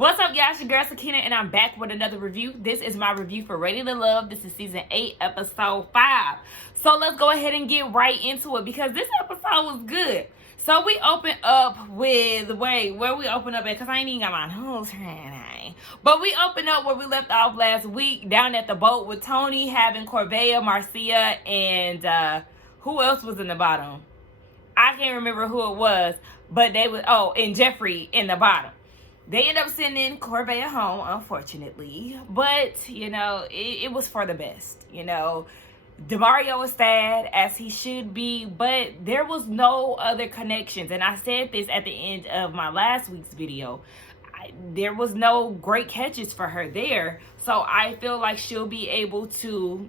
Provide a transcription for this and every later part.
What's up, y'all? It's your girl Sakina, and I'm back with another review. This is my review for Ready to Love. This is season 8, episode 5. So let's go ahead and get right into it because this episode was good. So we open up with, where we open up at, because I ain't even got my nose right. But we open up where we left off last week, down at the boat with Tony having Corvea, Marcia, and who else was in the bottom? I can't remember who it was, but they was, and Jeffrey in the bottom. They end up sending Corvea home, unfortunately. But, it was for the best. DeMario was sad, as he should be. But there was no other connections. And I said this at the end of my last week's video. There was no great catches for her there. So I feel like she'll be able to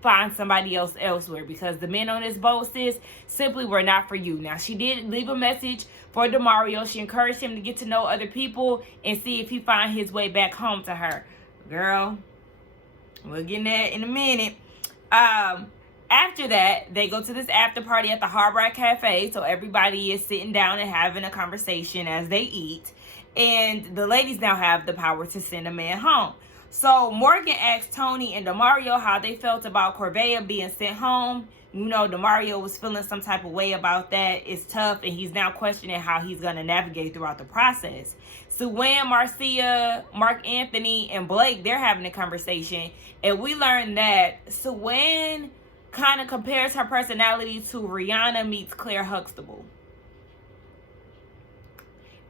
find somebody else elsewhere, because the men on this boat, sis, simply were not for you. Now, she did leave a message for DeMario. She encouraged him to get to know other people and see if he find his way back home to her. Girl, we'll get in that in a minute. After that, they go to this after party at the Hard Rock Cafe. So everybody is sitting down and having a conversation as they eat. And the ladies now have the power to send a man home. So Morgan asked Tony and DeMario how they felt about Corvea being sent home. DeMario was feeling some type of way about that. It's tough, and he's now questioning how he's going to navigate throughout the process. Suwan, Marcia, Mark Anthony, and Blake, they're having a conversation. And we learned that Suwan kind of compares her personality to Rihanna meets Claire Huxtable.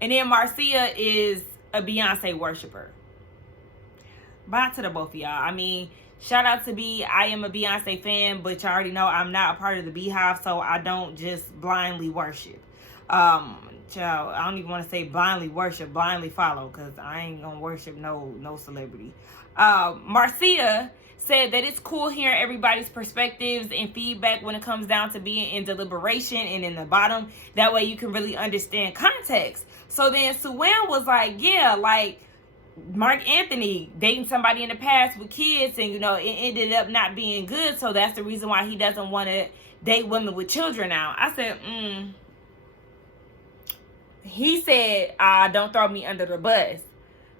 And then Marcia is a Beyonce worshiper. Bye to the both of y'all. I mean, shout out to B. I am a Beyonce fan, but y'all already know I'm not a part of the Beehive, so I don't just blindly worship. Child, I don't even want to say blindly worship, blindly follow, because I ain't gonna worship no celebrity. Marcia said that it's cool hearing everybody's perspectives and feedback when it comes down to being in deliberation and in the bottom. That way you can really understand context. So then Suwan was like, yeah, like, Mark Anthony dating somebody in the past with kids, and it ended up not being good, so that's the reason why he doesn't want to date women with children now. I said, He said, don't throw me under the bus.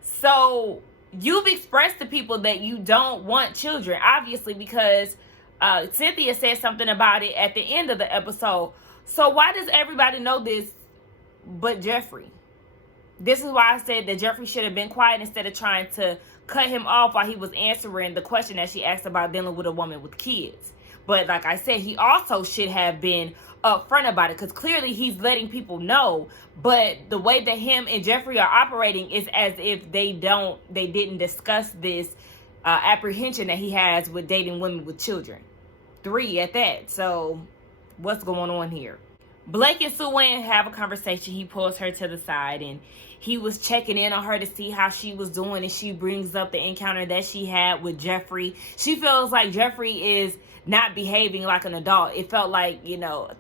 So you've expressed to people that you don't want children, obviously, because Cynthia said something about it at the end of the episode. So why does everybody know this but Jeffrey? This is why I said that Jeffrey should have been quiet instead of trying to cut him off while he was answering the question that she asked about dealing with a woman with kids. But like I said, he also should have been upfront about it, because clearly he's letting people know. But the way that him and Jeffrey are operating is as if they didn't discuss this apprehension that he has with dating women with children. 3 at that. So what's going on here? Blake and Suwan have a conversation. He pulls her to the side, and he was checking in on her to see how she was doing, and she brings up the encounter that she had with Jeffrey. She feels like Jeffrey is not behaving like an adult. It felt like,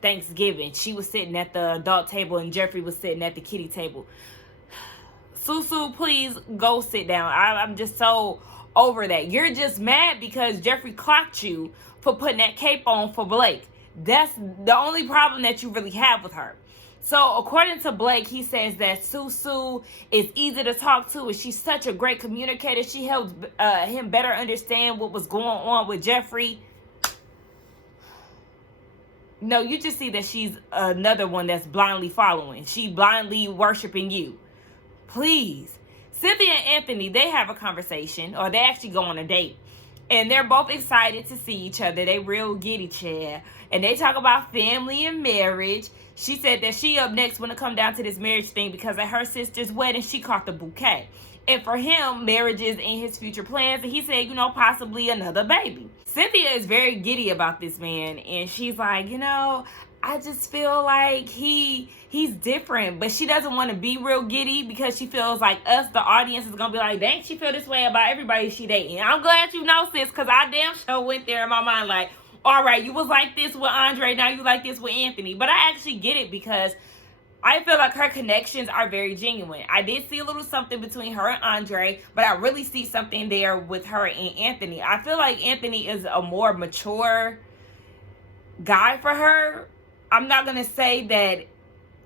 Thanksgiving. She was sitting at the adult table, and Jeffrey was sitting at the kiddie table. Susu, please go sit down. I'm just so over that. You're just mad because Jeffrey clocked you for putting that cape on for Blake. That's the only problem that you really have with her. So according to Blake, he says that Susu is easy to talk to, and she's such a great communicator. She helps him better understand what was going on with Jeffrey. No, you just see that she's another one that's blindly following. She blindly worshiping you. Please. Cynthia and Anthony, they have a conversation, or they actually go on a date. And they're both excited to see each other. They real giddy chair. And they talk about family and marriage. She said that she up next when it come down to this marriage thing, because at her sister's wedding, she caught the bouquet. And for him, marriage is in his future plans. And he said, possibly another baby. Cynthia is very giddy about this man. And she's like, I just feel like he's different. But she doesn't want to be real giddy, because she feels like us, the audience, is going to be like, dang, she feel this way about everybody she dating. I'm glad you know, sis, because I damn sure went there in my mind like, all right, you was like this with Andre, now you like this with Anthony. But I actually get it, because I feel like her connections are very genuine. I did see a little something between her and Andre, but I really see something there with her and Anthony. I feel like Anthony is a more mature guy for her. I'm not going to say that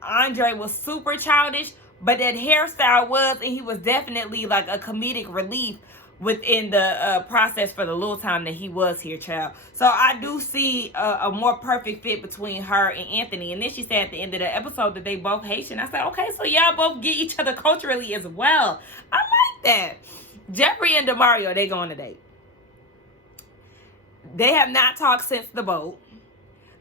Andre was super childish, but that hairstyle was, and he was definitely like a comedic relief within the process for the little time that he was here, child. So I do see a more perfect fit between her and Anthony. And then she said at the end of the episode that they both Haitian. I said, okay, so y'all both get each other culturally as well. I like that. Jeffrey and Demario, they go on a date. They have not talked since the boat.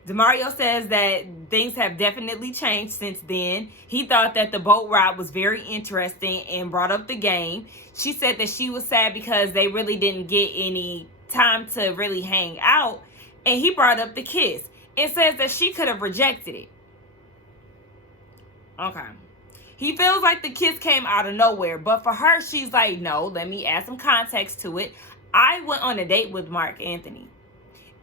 Demario says that things have definitely changed since then. He thought that the boat ride was very interesting and brought up the game. She said that she was sad because they really didn't get any time to really hang out. And he brought up the kiss. It says that she could have rejected it. Okay. He feels like the kiss came out of nowhere. But for her, she's like, no, let me add some context to it. I went on a date with Mark Anthony.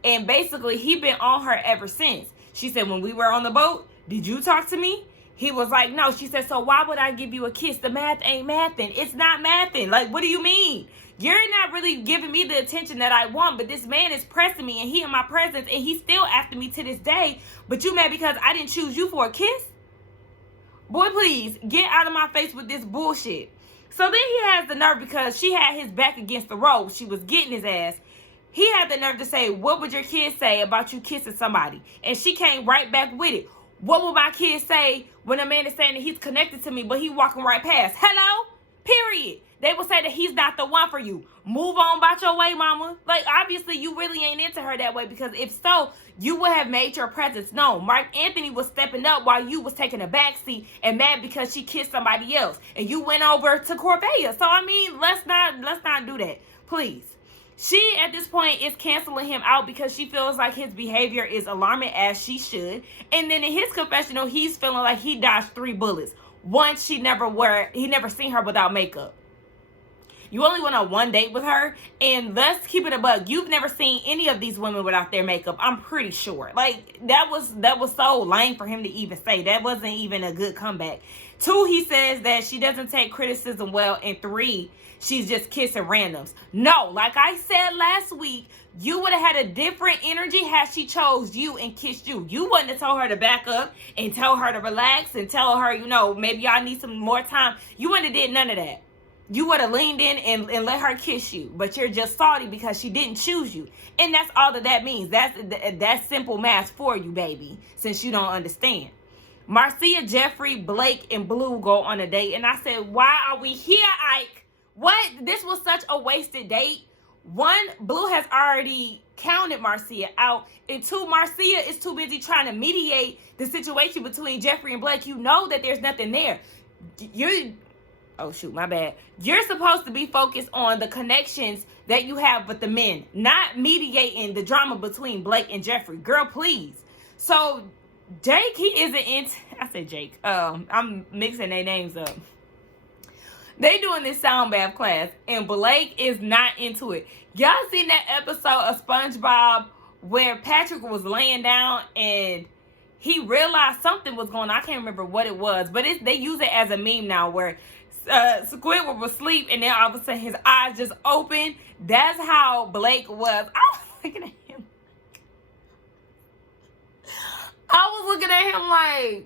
And basically, he been on her ever since. She said, when we were on the boat, did you talk to me? He was like, no. She said, so why would I give you a kiss? The math ain't mathin'. It's not mathin'. Like, what do you mean? You're not really giving me the attention that I want, but this man is pressing me, and he in my presence, and he's still after me to this day. But you mad because I didn't choose you for a kiss? Boy, please, get out of my face with this bullshit. So then he has the nerve, because she had his back against the rope. She was getting his ass. He had the nerve to say, what would your kids say about you kissing somebody? And she came right back with it. What will my kids say when a man is saying that he's connected to me, but he walking right past? Hello? Period. They will say that he's not the one for you. Move on about your way, mama. Like, obviously, you really ain't into her that way, because if so, you would have made your presence known. Mark Anthony was stepping up while you was taking a backseat and mad because she kissed somebody else. And you went over to Corvea. So, I mean, let's not do that. Please. She, at this point, is canceling him out because she feels like his behavior is alarming, as she should. And then in his confessional, he's feeling like he dodged 3 bullets. One, he never seen her without makeup. You only went on 1 date with her, and let's keep it a buck. You've never seen any of these women without their makeup, I'm pretty sure. Like, that was so lame for him to even say. That wasn't even a good comeback. 2, he says that she doesn't take criticism well. And 3, she's just kissing randoms. No, like I said last week, you would have had a different energy had she chose you and kissed you. You wouldn't have told her to back up and tell her to relax and tell her, you know, maybe y'all need some more time. You wouldn't have did none of that. You would have leaned in and let her kiss you. But you're just salty because she didn't choose you. And that's all that means. That's simple math for you, baby, since you don't understand. Marcia, Jeffrey, Blake, and Blue go on a date. And I said, why are we here, Ike? What? This was such a wasted date. 1, Blue has already counted Marcia out. And 2, Marcia is too busy trying to mediate the situation between Jeffrey and Blake. You know that there's nothing there. Oh, shoot, my bad. You're supposed to be focused on the connections that you have with the men, not mediating the drama between Blake and Jeffrey. Girl, please. So, Jake, he isn't into... I said Jake. I'm mixing their names up. They doing this sound bath class, and Blake is not into it. Y'all seen that episode of SpongeBob where Patrick was laying down and he realized something was going on? I can't remember what it was, but they use it as a meme now where Squidward was asleep and then all of a sudden his eyes just opened. That's how Blake was. I was looking at him. Like,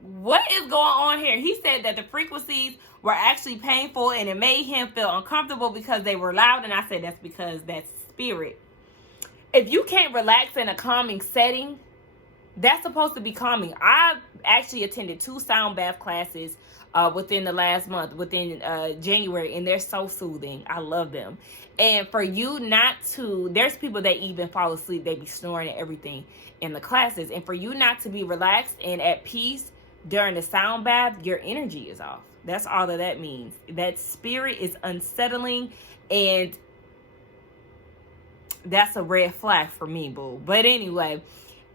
what is going on here? He said that the frequencies were actually painful and it made him feel uncomfortable because they were loud. And I said that's because that's spirit. If you can't relax in a calming setting, that's supposed to be calming. I've actually attended 2 sound bath classes within the last month, within January, and they're so soothing. I love them. And for you not to, there's people that even fall asleep. They be snoring and everything in the classes. And for you not to be relaxed and at peace during the sound bath, your energy is off. That's all that means. That spirit is unsettling, and that's a red flag for me, boo. But anyway,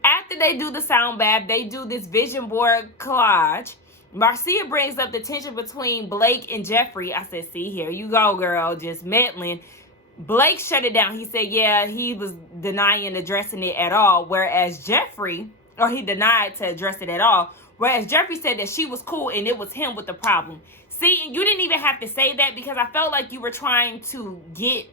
after they do the sound bath, they do this vision board collage. Marcia brings up the tension between Blake and Jeffrey. I said, see, here you go, girl, just meddling. Blake shut it down. He said, yeah, he was denying addressing it at all, whereas Jeffrey, or he denied to address it at all, whereas Jeffrey said that she was cool and it was him with the problem. See, and you didn't even have to say that because I felt like you were trying to get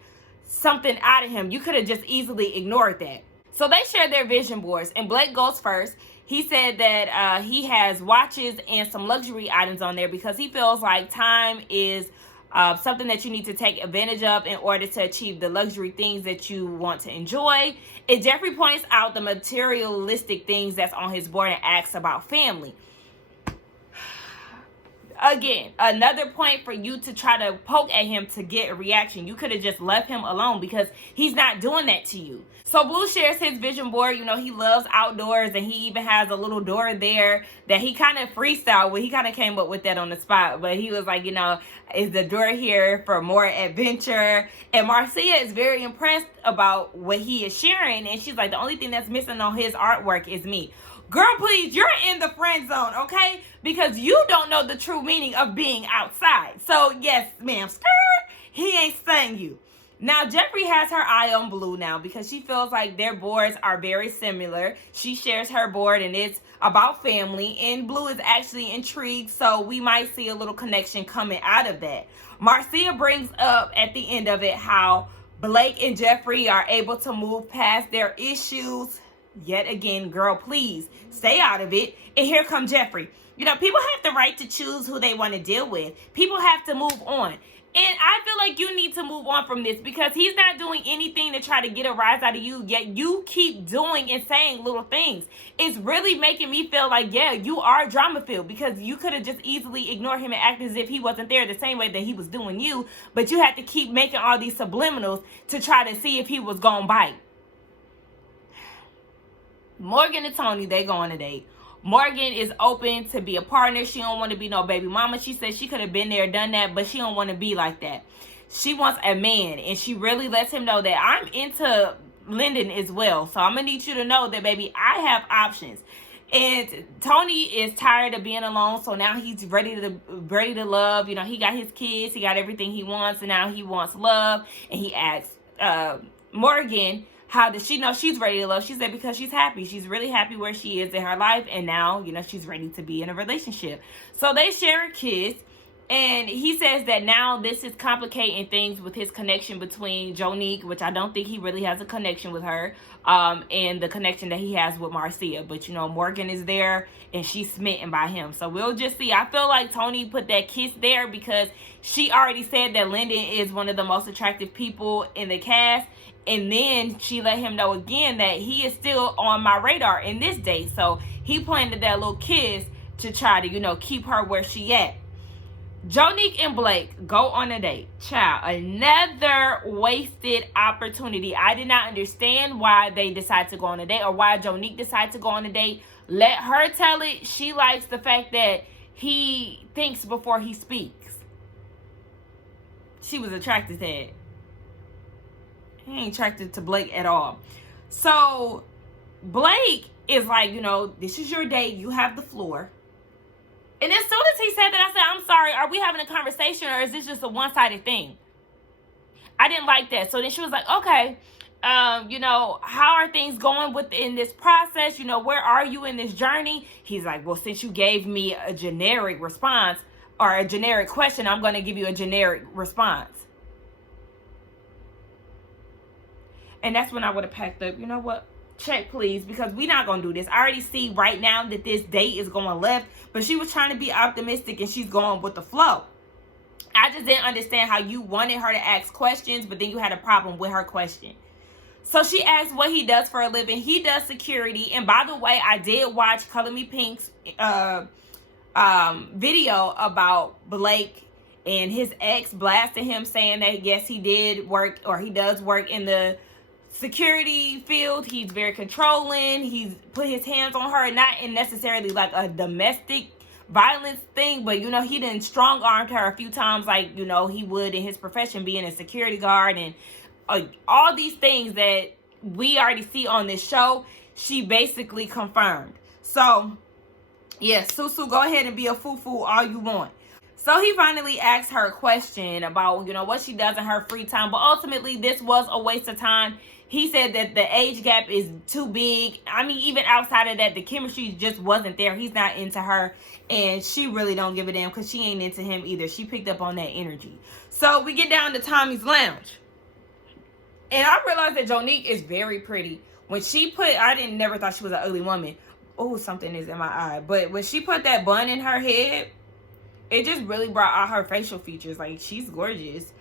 something out of him. You could have just easily ignored that. So they share their vision boards, and Blake goes first. He said that he has watches and some luxury items on there because he feels like time is something that you need to take advantage of in order to achieve the luxury things that you want to enjoy. And Jeffrey points out the materialistic things that's on his board and asks about family. Again, another point for you to try to poke at him to get a reaction. You could have just left him alone because he's not doing that to you. So Blue shares his vision board. You know, he loves outdoors, and he even has a little door there that he kind of freestyled with. He kind of came up with that on the spot, but he was like, you know, is the door here for more adventure? And Marcia is very impressed about what he is sharing, and she's like, the only thing that's missing on his artwork is me. Girl, please, you're in the friend zone, okay? Because you don't know the true meaning of being outside. So, yes, ma'am, he ain't saying you. Now, Jeffrey has her eye on Blue now because she feels like their boards are very similar. She shares her board, and it's about family, and Blue is actually intrigued, so we might see a little connection coming out of that. Marcia brings up at the end of it how Blake and Jeffrey are able to move past their issues. Yet again, girl, please stay out of it. And here comes Jeffrey. You know, people have the right to choose who they want to deal with. People have to move on. And I feel like you need to move on from this because he's not doing anything to try to get a rise out of you, yet you keep doing and saying little things. It's really making me feel like, yeah, you are drama-filled because you could have just easily ignored him and acted as if he wasn't there the same way that he was doing you, but you had to keep making all these subliminals to try to see if he was going to bite. Morgan and Tony, they go on a date. Morgan is open to be a partner. She don't want to be no baby mama. She said she could have been there, done that, but she don't want to be like that. She wants a man, and she really lets him know that I'm into Lyndon as well. So I'm going to need you to know that, baby, I have options. And Tony is tired of being alone, so now he's ready to love. You know, he got his kids, he got everything he wants, and now he wants love. And he asks Morgan, how does she know she's ready to love? She said because she's happy. She's really happy where she is in her life. And now, you know, she's ready to be in a relationship. So they share a kiss. And he says that now this is complicating things with his connection between Jonique, which I don't think he really has a connection with her, and the connection that he has with Marcia. But, you know, Morgan is there and she's smitten by him. So we'll just see. I feel like Tony put that kiss there because she already said that Lyndon is one of the most attractive people in the cast. And then she let him know again that he is still on my radar in this date. So he planted that little kiss to try to, you know, keep her where she at. Jonique and Blake go on a date. Child, another wasted opportunity. I did not understand why they decided to go on a date or why Jonique decided to go on a date. Let her tell it. She likes the fact that he thinks before he speaks. She was attracted to it. He ain't attracted to Blake at all. So Blake is like, you know, this is your date. You have the floor. And as soon as he said that, I said, I'm sorry, are we having a conversation or is this just a one-sided thing? I didn't like that. So then she was like, okay, you know, how are things going within this process? You know, where are you in this journey? He's like, well, since you gave me a generic response or a generic question, I'm going to give you a generic response. And that's when I would have packed up. You know what? Check, please, because we're not going to do this. I already see right now that this date is going left, but she was trying to be optimistic and she's going with the flow. I just didn't understand how you wanted her to ask questions, but then you had a problem with her question. So she asked what he does for a living. He does security. And by the way, I did watch Color Me Pink's video about Blake and his ex blasting him, saying that yes, he did work, or he does work in the security field. He's very controlling. He's put his hands on her, not in necessarily like a domestic violence thing, but you know, he done strong armed her a few times, like, you know, he would in his profession being a security guard, and all these things that we already see on this show, she basically confirmed. So yes, Susu, go ahead and be a foo-foo all you want. So he finally asked her a question about, you know, what she does in her free time, but ultimately this was a waste of time. He said that the age gap is too big. I mean, even outside of that, the chemistry just wasn't there. He's not into her, and she really don't give a damn because she ain't into him either. She picked up on that energy. So we get down to Tommy's lounge. And I realized that Jonique is very pretty. When she put, I never thought she was an ugly woman. Oh, something is in my eye. But when she put that bun in her head, it just really brought out her facial features. Like, she's gorgeous.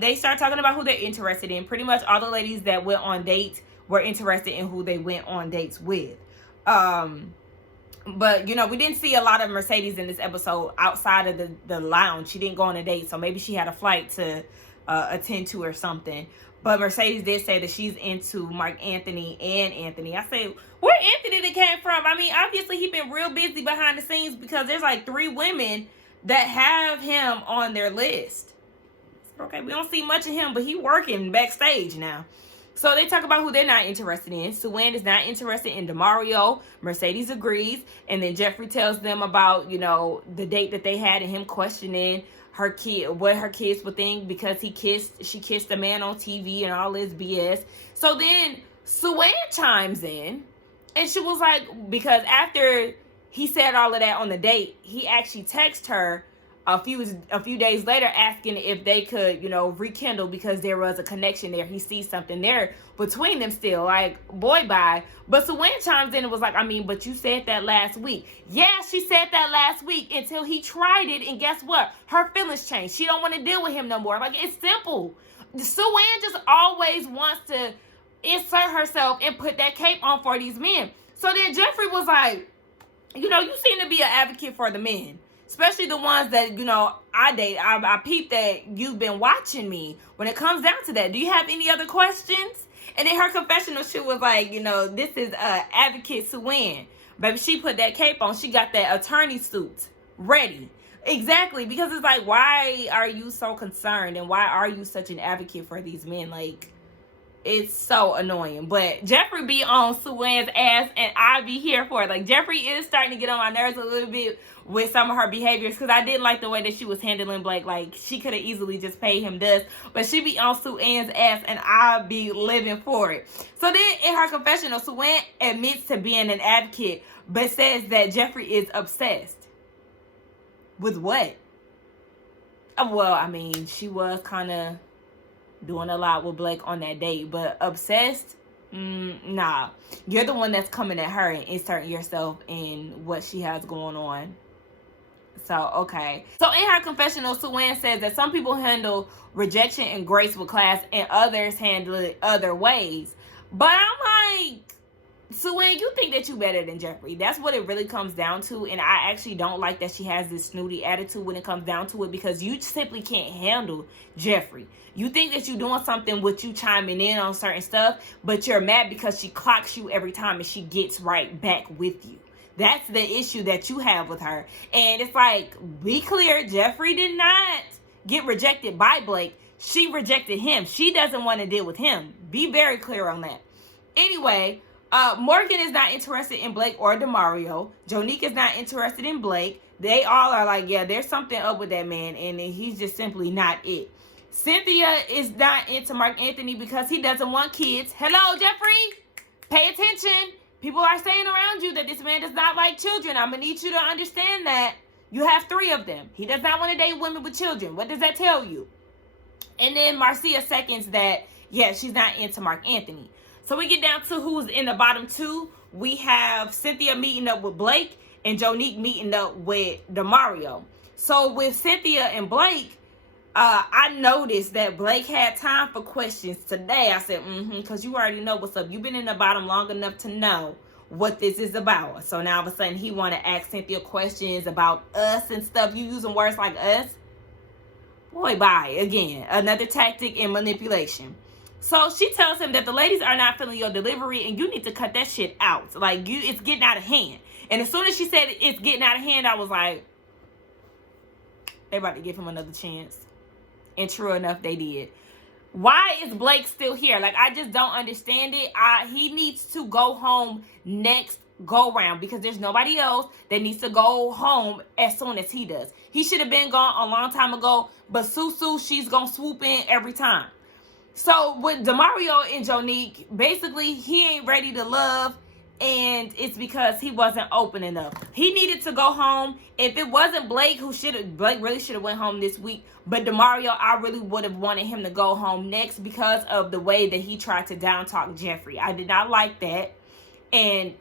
They start talking about who they're interested in. Pretty much all the ladies that went on dates were interested in who they went on dates with. But, you know, we didn't see a lot of Mercedes in this episode outside of the lounge. She didn't go on a date, so maybe she had a flight to attend to or something. But Mercedes did say that she's into Mark Anthony and Anthony. I said, where Anthony that came from? I mean, obviously he been real busy behind the scenes because there's like 3 women that have him on their list. Okay, we don't see much of him, but he working backstage now. So they talk about who they're not interested in. Suwan is not interested in DeMario. Mercedes agrees. And then Jeffrey tells them about, you know, the date that they had and him questioning her kid, what her kids would think because she kissed a man on TV and all this BS. So then Suwan chimes in and she was like, because after he said all of that on the date, he actually texted her a few days later asking if they could, you know, rekindle because there was a connection there. He sees something there between them still. Like, boy, bye. But Suwan chimes in and was like, I mean, but you said that last week. Yeah, she said that last week until he tried it. And guess what? Her feelings changed. She don't want to deal with him no more. Like, it's simple. Suwan just always wants to insert herself and put that cape on for these men. So then Jeffrey was like, you know, you seem to be an advocate for the men. Especially the ones that, you know, I date. I peep that you've been watching me. When it comes down to that, do you have any other questions? And then her confessional shit was like, you know, this is advocate Suwan. Baby, she put that cape on. She got that attorney suit ready. Exactly. Because it's like, why are you so concerned? And why are you such an advocate for these men? Like, it's so annoying. But Jeffrey be on Suwan's ass and I be here for it. Like, Jeffrey is starting to get on my nerves a little bit with some of her behaviors because I didn't like the way that she was handling Blake. Like, she could have easily just paid him dust. But she be on Suwan's ass and I be living for it. So then in her confessional, Suwan admits to being an advocate but says that Jeffrey is obsessed. With what? Well, I mean, she was kind of doing a lot with Blake on that date, but obsessed? Nah. You're the one that's coming at her and inserting yourself in what she has going on. So, okay. So, in her confessional, Suwan says that some people handle rejection and grace with class and others handle it other ways. But I'm like, Suwan, you think that you better than Jeffrey. That's what it really comes down to. And I actually don't like that she has this snooty attitude when it comes down to it because you simply can't handle Jeffrey. You think that you're doing something with you chiming in on certain stuff, but you're mad because she clocks you every time and she gets right back with you. That's the issue that you have with her. And it's like, be clear, Jeffrey did not get rejected by Blake. She rejected him. She doesn't want to deal with him. Be very clear on that. Anyway, Morgan is not interested in Blake or DeMario. Jonique is not interested in Blake. They all are like, yeah, there's something up with that man, and he's just simply not it. Cynthia is not into Mark Anthony because he doesn't want kids. Hello, Jeffrey. Pay attention. People are saying around you that this man does not like children. I'm going to need you to understand that. You have 3 of them. He does not want to date women with children. What does that tell you? And then Marcia seconds that, yeah, she's not into Mark Anthony. So we get down to who's in the bottom 2. We have Cynthia meeting up with Blake and Jonique meeting up with DeMario. So with Cynthia and Blake, I noticed that Blake had time for questions today. I said, because you already know what's up. You've been in the bottom long enough to know what this is about. So now all of a sudden he want to ask Cynthia questions about us and stuff. You using words like us? Boy, bye. Again, another tactic in manipulation. So she tells him that the ladies are not feeling your delivery and you need to cut that shit out. Like, it's getting out of hand. And as soon as she said it's getting out of hand, I was like, they about to give him another chance. And true enough, they did. Why is Blake still here? Like, I just don't understand it. He needs to go home next go round because there's nobody else that needs to go home as soon as he does. He should have been gone a long time ago, but Susu, she's gonna swoop in every time. So with DeMario and Jonique, basically he ain't ready to love, and it's because he wasn't open enough. He needed to go home. If it wasn't Blake, Blake really should have went home this week. But DeMario, I really would have wanted him to go home next because of the way that he tried to down talk Jeffrey. I did not like that, and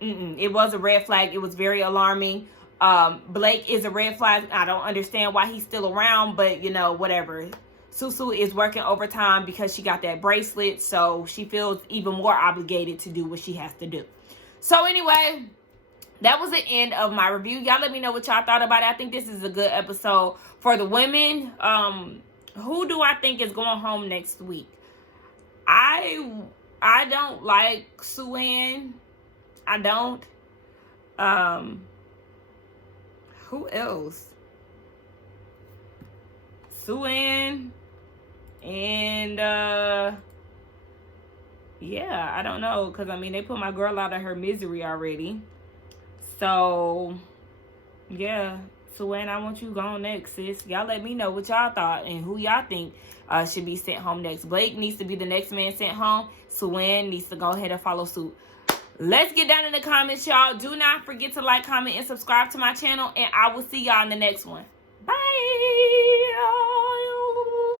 It was a red flag. It was very alarming. Blake is a red flag. I don't understand why he's still around, but you know, whatever. Susu is working overtime because she got that bracelet, so she feels even more obligated to do what she has to do. So anyway, that was the end of my review. Y'all let me know what y'all thought about it. I think this is a good episode for the women. Who do I think is going home next week? I don't like Suan. I don't. Who else? Suan. And, yeah, I don't know. Because, I mean, they put my girl out of her misery already. So, yeah. Suan, I want you gone next, sis. Y'all let me know what y'all thought and who y'all think should be sent home next. Blake needs to be the next man sent home. Suan needs to go ahead and follow suit. Let's get down in the comments, y'all. Do not forget to like, comment, and subscribe to my channel. And I will see y'all in the next one. Bye.